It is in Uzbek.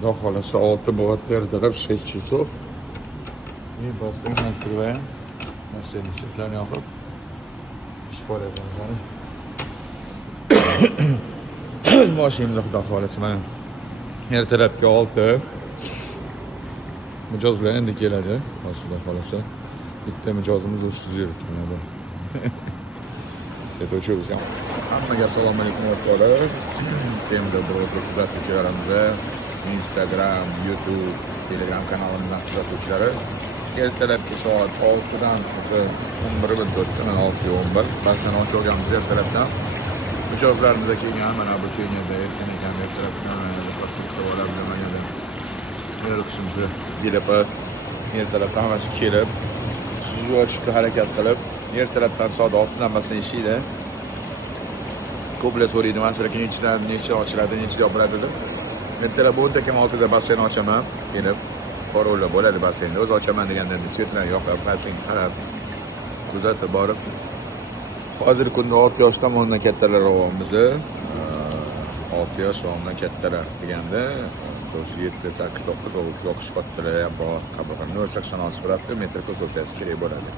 Xudo xohlasa 6 bavatda ertalab 6 часов. И бассейн открываем. Бассейн светлani yoqib. Ish bor ekan. Mashinada xudo xohlasa mana ertalabki 6 mijozlar endi keladi. Xudo xohlasa bitta mijozimiz ushsiz yuribdi. Svetочuruz ham. Hammaga assalomu alaykum o'rtoqlar. Sevimli bloger kuzatuvchilarimizga Instagram, YouTube, Telegram kanalimizdan kuzatuvchilari ertalabki soat 6 dan 11 o'tdi, mana 6:11. Balkan o'tganmiz ertalabdan. Mijozlarimiz kelgan mana bu chenyada ertagan ertalabdan Yo'qishimizni bilib, ertalabdan hammasi kelib, suzib ochishga harakat qilib, ertalabdan soat 6 dan basseyn ishlaydi. Ko'plar so'raydi, mana shularga necha ochiladi, necha yopiladi deb. Ertalab 6:da basseyn ochaman, kelib, parollar bo'ladi basseynda. O'zi ochaman deganda svetlar yoqib, basseyn qarab, kuzatib borib. Hozirgi kunda 6 yosh tomonidan kattalar avomimiz, 6 yosh va undan kattalar deganda 7, 8, 9 o'qish qo'ttalar ham bor, qabul qilib 0.86 metr ko'rsatasi kerak bo'ladi.